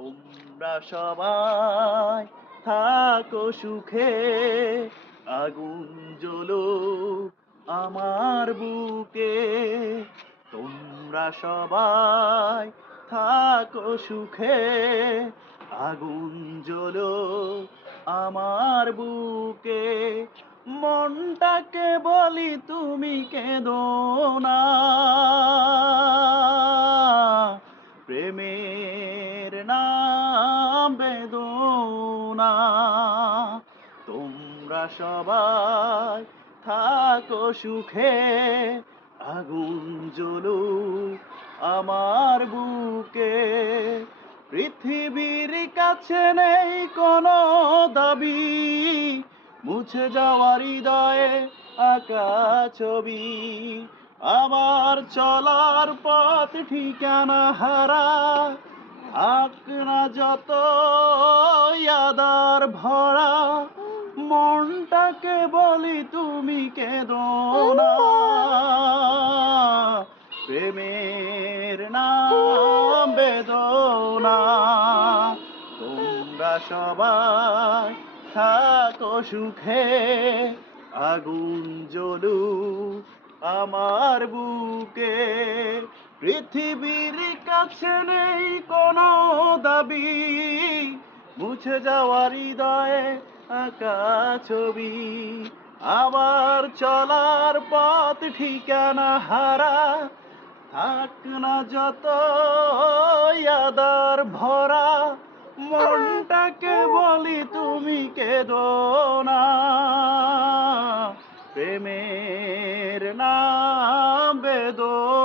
তোমরা সবাই থাকো সুখে, আগুন জ্বলো আমার বুকে। তোমরা সবাই থাকো সুখে, আগুন জ্বলো আমার বুকে। মনটাকে বলি তুমি কেঁদো না। তোমরা সবাই থাকো সুখে, আগুন জ্বলু আমার বুকে। পৃথিবীর কাছে নেই কোনো দাবি, মুছে যাওয়ার হৃদয়ে আঁকা ছবি। আমার চলার পথ ঠিকানা হারা, থাক না যত আদার ভরা। মনটাকে বলি, তুমি কেঁদো না। প্রেমের নাম বেদনা। তোমরা সবাই থাকো সুখে, আগুন জ্বলু আমার বুকে। পৃথিবীর কাছে নেই কোনো দাবি মুছে যাওয়ার হৃদয়ে আঁকা ছবি। আবার চলার পথ ঠিকানা হারা। থাক না যত আদার ভরা। মনটাকে বলি তুমি কেদো না। প্রেমের না বেদনা।